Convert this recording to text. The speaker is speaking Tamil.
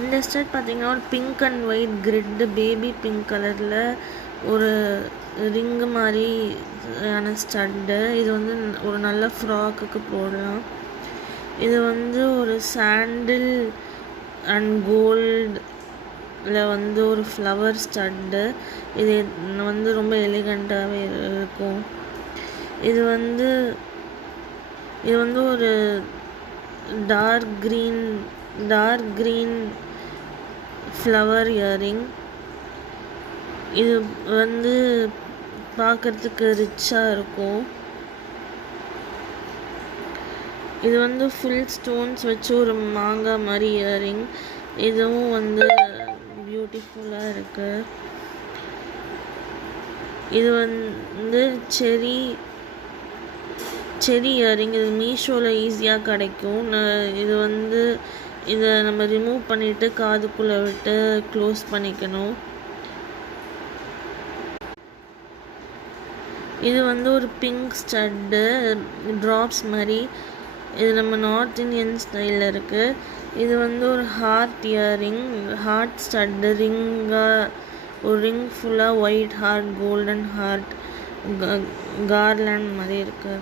இந்த ஸ்டட் பார்த்தீங்கன்னா ஒரு பிங்க் அண்ட் ஒயிட் கிரிட்டு பேபி பிங்க் கலரில் ஒரு ரிங்கு மாதிரி ஆன ஸ்டட்டு. இது வந்து ஒரு நல்ல ஃப்ராக்குக்கு போடலாம். இது வந்து ஒரு சாண்டில் அண்ட் கோல்டில் வந்து ஒரு ஃப்ளவர் ஸ்டட்டு. இது வந்து ரொம்ப எலிகண்ட்டாகவே இருக்கும். இது வந்து ஒரு டார்க் க்ரீன் ஃப்ளவர் இயரிங். இது வந்து பார்க்குறதுக்கு ரிச்சாக இருக்கும். இது வந்து ஃபுல் ஸ்டோன்ஸ் வச்சு ஒரு மாங்காய் மாதிரி இயரிங். இதுவும் வந்து பியூட்டிஃபுல்லாக இருக்குது. இது வந்து செரி இயரிங். இது மீஷோவில் ஈஸியாக கிடைக்கும். இது வந்து இதை நம்ம ரிமூவ் பண்ணிவிட்டு காதுக்குள்ளே விட்டு க்ளோஸ் பண்ணிக்கணும். இது வந்து ஒரு பிங்க் ஸ்டட்டு ட்ராப்ஸ் மாதிரி. இது நம்ம நார்த் இந்தியன் ஸ்டைலில் இருக்குது. இது வந்து ஒரு ஹார்ட் இயரிங், ஹார்ட் ஸ்டட்டு ரிங்காக, ஒரு ரிங் ஃபுல்லாக white heart, golden heart, garland மாதிரி இருக்குது.